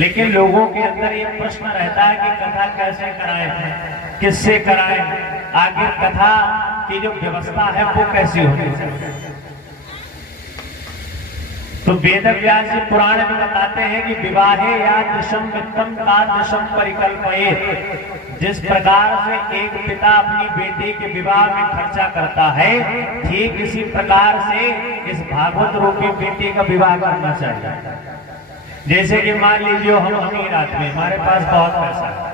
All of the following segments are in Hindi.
लेकिन लोगों के अंदर ये प्रश्न रहता है कि कथा कैसे कराएं, किससे कराएं, आखिर कथा की जो व्यवस्था है वो कैसी होनी चाहिए। तो वेद व्यास जी पुराण में बताते हैं कि विवाहे या दशम वित्तम का दशम परिकल्पयेत। जिस प्रकार से एक पिता अपनी बेटी के विवाह में खर्चा करता है, ठीक इसी प्रकार से इस भागवत रूपी बेटी का विवाह करना चाहिए। जैसे कि मान लीजिए हम अमीर आदमी, हमारे पास बहुत पैसा है,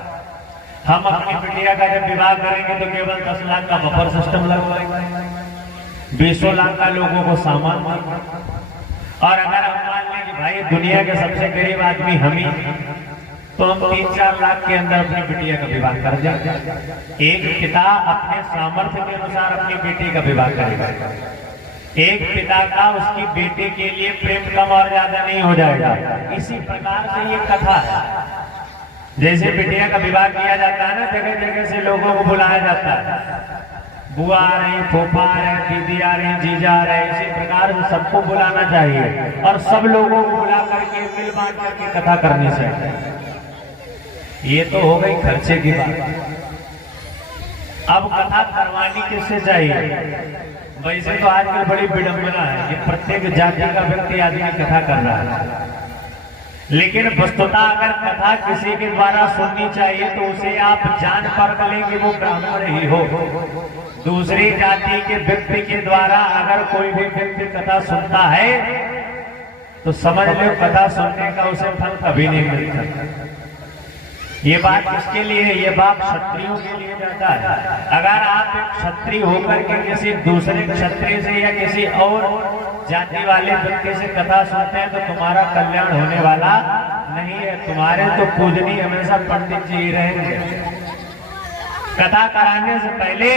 हम अपनी बिटिया का जब विवाह करेंगे तो केवल 10 लाख का बफर सिस्टम लगवाएंगे, 20 लाख का लोगों को सामान देंगे। और अगर हम मान लें कि भाई दुनिया के सबसे गरीब आदमी हम ही, तो हम 3-4 लाख के अंदर अपनी बिटिया का विवाह कर जाएंगे। एक पिता अपने सामर्थ्य के अनुसार अपनी बेटी का विवाह करेगा। एक पिता का उसकी बेटे के लिए प्रेम कम और ज्यादा नहीं हो जाएगा। इसी प्रकार से ये कथा है। जैसे बिटिया का विवाह किया जाता है ना, जगह जगह से लोगों को बुलाया जाता है, बुआ आ रही, फूफा आ रहे, दीदी आ रही, जीजा आ रहे, इसी प्रकार से सबको बुलाना चाहिए और सब लोगों को बुला करके मिल बांट करके कथा करनी चाहिए। ये तो हो गई खर्चे की बात। अब कथा करवानी किससे चाहिए? वैसे तो आजकल बड़ी विडंबना है कि प्रत्येक जाति का व्यक्ति आदमी कथा कर रहा है, लेकिन वस्तुतः अगर कथा किसी के द्वारा सुननी चाहिए तो उसे आप जान परख लें कि वो ब्राह्मण ही हो। दूसरी जाति के व्यक्ति के द्वारा अगर कोई भी व्यक्ति कथा सुनता है तो समझ लो कथा सुनने का उसे फल कभी नहीं मिलता। ये बात किसके लिए है? ये बात क्षत्रियों के लिए जाता है। अगर आप एक क्षत्रिय होकर के किसी दूसरे क्षत्रिय से या किसी और जाति वाले व्यक्ति से कथा सुनते हैं तो तुम्हारा कल्याण होने वाला नहीं है। तुम्हारे तो पूजनीय हमेशा पंडित जी ही रहेंगे। कथा कराने से पहले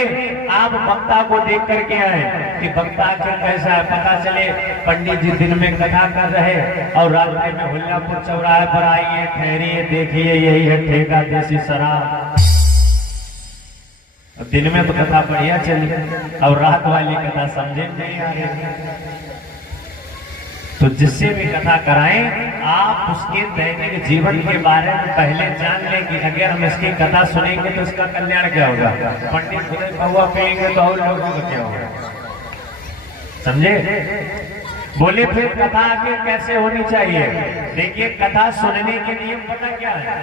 आप वक्ता को देख करके आए कि वक्ता आखिर कैसा है। पता चले पंडित जी दिन में कथा कर रहे और रात्रि में हुल्लापुर चौराहे पर आइए, ठहरिए, देखिए यही है ठेका देसी शराब। दिन में तो कथा बढ़िया चली और रात वाली कथा समझे नहीं आ रही। तो जिससे भी कथा कराएं आप उसके दैनिक जीवन के बारे में पहले जान लें कि अगर हम इसकी कथा सुनेंगे तो इसका कल्याण क्या होगा। पंडित खुदे पहुआ पिएंगे तो और लोगों का क्या होगा, समझे? बोले फिर कथा आगे कैसे होनी चाहिए? देखिए कथा सुनने के नियम पता क्या है?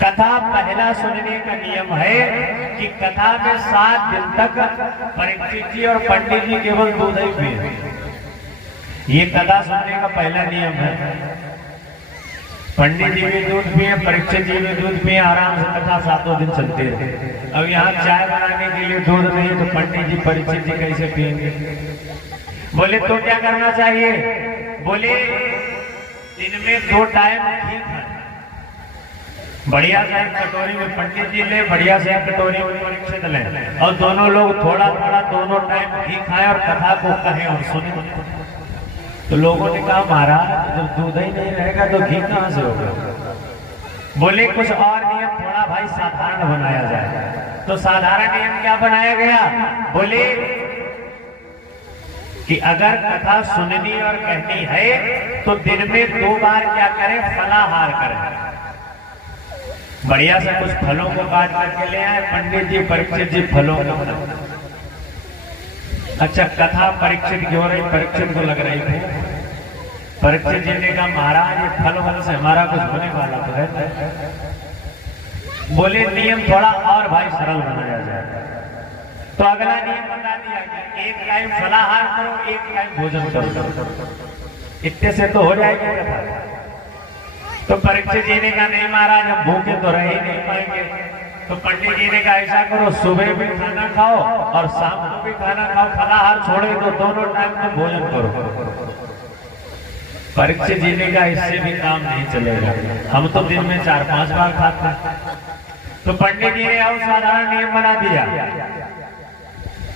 कथा पहला सुनने का नियम है कि कथा में 7 दिन तक परीक्षित जी और पंडित जी केवल दूध ही पिए। ये कथा सुनने का पहला नियम है। पंडित जी भी दूध पिए, परीक्षित जी भी दूध पिए, आराम से कथा 7 दिन चलती रहे। अब यहाँ चाय बनाने के लिए दूध नहीं तो पंडित जी परीक्षित जी कैसे पिएंगे? बोले तो क्या करना चाहिए? बोले दिन में 2 टाइम घी खाए। बढ़िया से एक कटोरी में पंडित जी ले, बढ़िया से एक कटोरी में परीक्षित ले, और दोनों लोग थोड़ा थोड़ा दोनों टाइम घी खाएं और कथा को कहें और सुने। तो लोगों ने कहा महाराज जब दूध ही नहीं रहेगा तो घी कहां से होगा? बोले कुछ और नियम थोड़ा भाई साधारण बनाया जाए। तो साधारण नियम क्या बनाया गया? बोले कि अगर कथा सुननी और कहनी है तो दिन में 2 बार क्या करें? फलाहार करें। बढ़िया से कुछ फलों को काट करके ले आए पंडित जी, परीक्षित जी फलों को। अच्छा कथा परीक्षित की हो रही, परीक्षित को लग रही थी। परीक्षित जी ने कहा महाराज ये फल से हमारा कुछ होने वाला तो है। बोले नियम थोड़ा और भाई सरल बनाया जाए। तो अगला नियम बता दिया कि 1 टाइम फलाहार करो, 1 टाइम भोजन करो। इतने से तो हो जाएगी कथा। तो परीक्षित जी ने कहा नहीं महाराज हम भूखे तो रह ही नहीं पाएंगे। तो पंडित जी ने कहा ऐसा करो सुबह भी खाना खाओ और शाम को भी खाना खाओ, फलाहार छोड़े तो दोनों टाइम तो भोजन करो। परीक्षित जी ने कहा इससे भी काम नहीं चलेगा, हम तो दिन में 4-5 बार खाते हैं। तो पंडित जी ने और साधारण नियम बना दिया।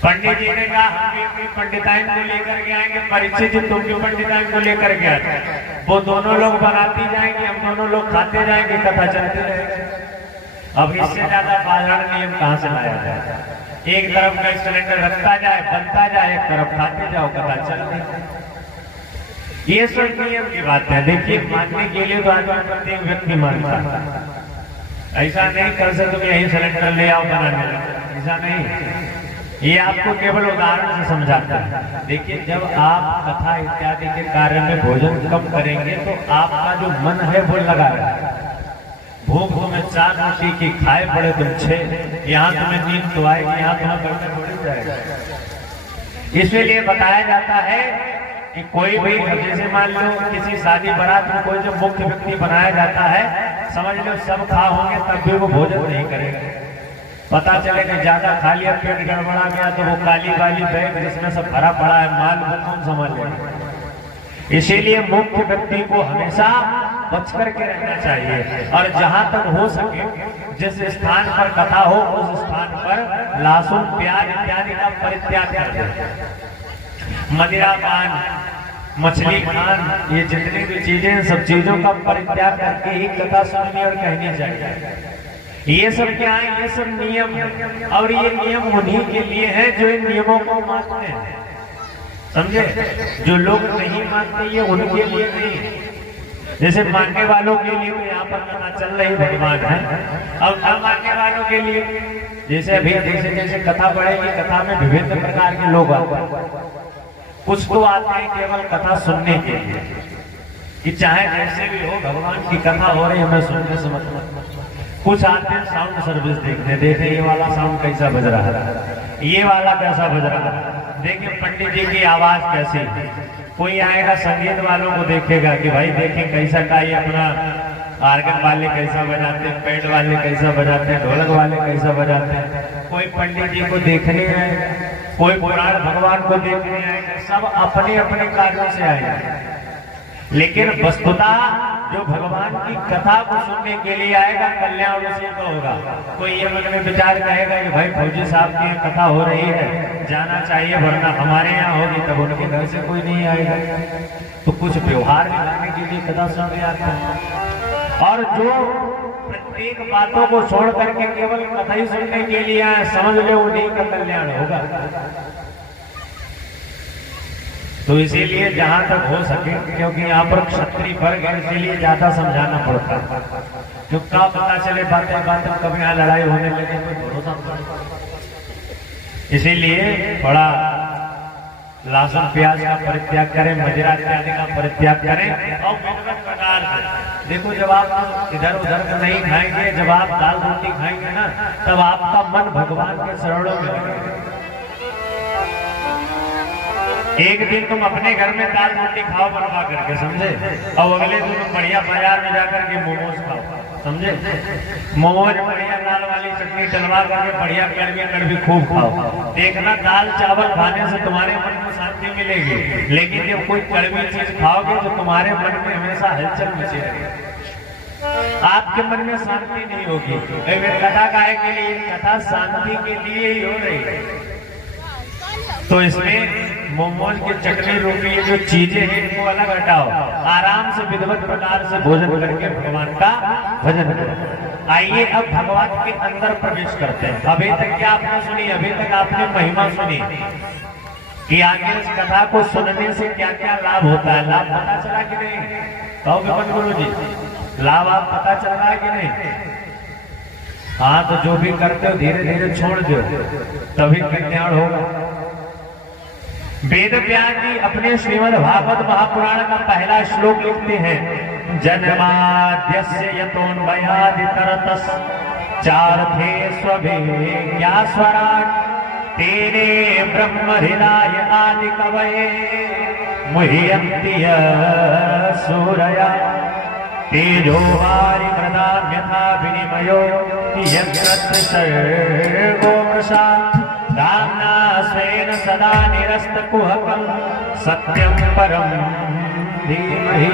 पंडित जी ने कहा हम भी अपनी पंडिताइन को लेकर के आएंगे, परीक्षित जी तुम भी पंडिताइन को लेकर के आते। वो दोनों लोग बनाती जाएंगे, हम दोनों लोग खाते जाएंगे, कथा चलती रहेगी। अब इससे ज्यादा साधारण नियम कहां से लाया जाए? एक तरफ गैस सिलेंडर रखता जाए, बनता जाए, एक तरफ खाते जाओ, कथा चल रही। ये सब नियम की बात है। देखिए, मानने के लिए तो आदमी प्रत्येक व्यक्ति मानता है। ऐसा नहीं कर सकते कि यही सिलेंडर ले आओ बनाने लगे, ऐसा नहीं। ये आपको केवल उदाहरण से समझाता है। देखिए, जब आप कथा इत्यादि के कार्य में भोजन कम करेंगे तो आपका जो मन है वो लगा रहेगा। भूख में 4 रोटी की खाए पड़े तुम 6, यहाँ तुम्हें नींद तो आएगी, यहाँ तुम्हें करना थोड़ी जाएगा। इसीलिए बताया जाता है कि कोई भी, जैसे मान लो किसी शादी बारात में कोई जो मुख्य व्यक्ति बनाया जाता है, समझ लो सब खा होंगे तब भी वो भोजन नहीं करेगा। पता चले कि ज्यादा खा लिया, पेट गड़बड़ा गया, तो वो काली वाली बैग जिसमें सब भरा पड़ा है माल वो कौन संभालेगा। इसीलिए मुख्य व्यक्ति को हमेशा बच करके रहना चाहिए, और जहां तक हो सके जिस स्थान पर कथा हो उस स्थान पर लहसुन प्याज इत्यादि का परित्याग कर दे। मदिरा पान, मछली खान, ये जितनी भी चीजें, सब चीजों का परित्याग करके ही कथा सुननी और कहनी चाहिए। ये सब क्या है? ये सब नियम है, और ये नियम उन्हीं के लिए है जो इन नियमों को मानते हैं, समझे। जो लोग नहीं मानते ये उनके लिए नहीं। जैसे मानने वालों के लिए तो यहाँ पर कथा चल रही भगवान है, और न मानने वालों के लिए जैसे अभी जैसे जैसे कथा बढ़ेगी, कथा में विभिन्न प्रकार के लोग आते हैं। कुछ तो आते हैं केवल कथा सुनने के लिए, कि चाहे जैसे भी हो भगवान की कथा हो रही है हमें सुनने से मतलब। कुछ आते हैं साउंड सर्विस देखने, देखे ये वाला साउंड कैसा बज रहा है, ये वाला कैसा बज रहा है, देखिए पंडित जी की आवाज कैसी। कोई आएगा संगीत वालों को देखेगा कि भाई देखें कैसा का ये अपना आर्गन वाले कैसा बजाते हैं, पैड वाले कैसा बजाते हैं, ढोलक वाले कैसा बजाते हैं। कोई पंडित जी को देखने आएगा, कोई पुराण भगवान को देखने आएगा, सब अपने अपने कार्यों से आएगा। लेकिन वस्तुतः जो भगवान की कथा को सुनने के लिए आएगा कल्याण उसी का होगा। कोई ये मन में विचार करेगा कि भाई फौजी साहब की कथा हो रही है, जाना चाहिए, वरना हमारे यहाँ होगी, तब उनके घर से कोई नहीं आएगा। तो कुछ व्यवहार निभाने के लिए कथा सुनने आते हैं, और जो प्रत्येक बातों को छोड़ करके केवल कथा ही सुनने के लिए आए, समझ लो उन्हीं का कल्याण होगा। तो इसीलिए जहां तक हो सके, क्योंकि यहाँ पर क्षत्रिय वर्ग है इसीलिए ज्यादा समझाना पड़ता है, क्यों क्या पता चले बातें बातें कभी यहाँ लड़ाई होने लगे तो भरोसा नहीं। इसीलिए बड़ा लहसुन प्याज का परित्याग करें, मदिरा इत्यादि का परित्याग करें, और विभिन्न प्रकार से देखो, जब आप इधर उधर का नहीं खाएंगे, जब आप दाल रोटी खाएंगे ना, तब आपका मन भगवान के शरणों में लगेगा। एक दिन तुम अपने घर में दाल रोटी खाओ बनवा करके, समझे, और अगले दिन तुम बढ़िया बाजार में जाकर के मोमोज खाओ, समझे। मोमोज बढ़िया लाल वाली चटनी डलवा करके बढ़िया कड़वी कड़वी खूब खाओ। देखना दाल चावल खाने से तुम्हारे मन को शांति मिलेगी, लेकिन जब कोई कड़वी चीज खाओगे तो तुम्हारे मन में हमेशा हलचल मची रहेगी, आपके मन में शांति नहीं होगी। कथा काहे के लिए? कथा शांति के लिए ही हो रही है। तो इसमें मोमोज की चटनी रोटी ये जो चीजें हैं इनको अलग हटाओ, आराम से विधिवत प्रकार से भोजन करके भगवान का भजन करो। आइए अब भगवान के अंदर प्रवेश करते हैं। अभी तक क्या आपने सुनी? अभी तक आपने महिमा सुनी कि आगे इस कथा को सुनने से क्या क्या लाभ होता है। लाभ पता चला कि नहीं? कहो विपन गुरु जी, लाभ आप पता चल रहा है कि नहीं? हाँ, तो जो भी करते हो धीरे धीरे छोड़ दो, तभी कल्याण होगा। वेद व्यास जी अपने श्रीमद् भागवत महापुराण का पहला श्लोक लिखते हैं, जन्माद्यस्य यतोन्वयादितरतस् चार्थे स्वभिज्ञास्वराट् तेने ब्रह्म हृदय आदि कवये मुह्यन्ति सूरया तेजो वारि मृदां यथा विनिमयो यत्र सर्गो मृषा दाम्ना स्वेन सदा निरस्तकुहकं सत्यं परं धीमहि।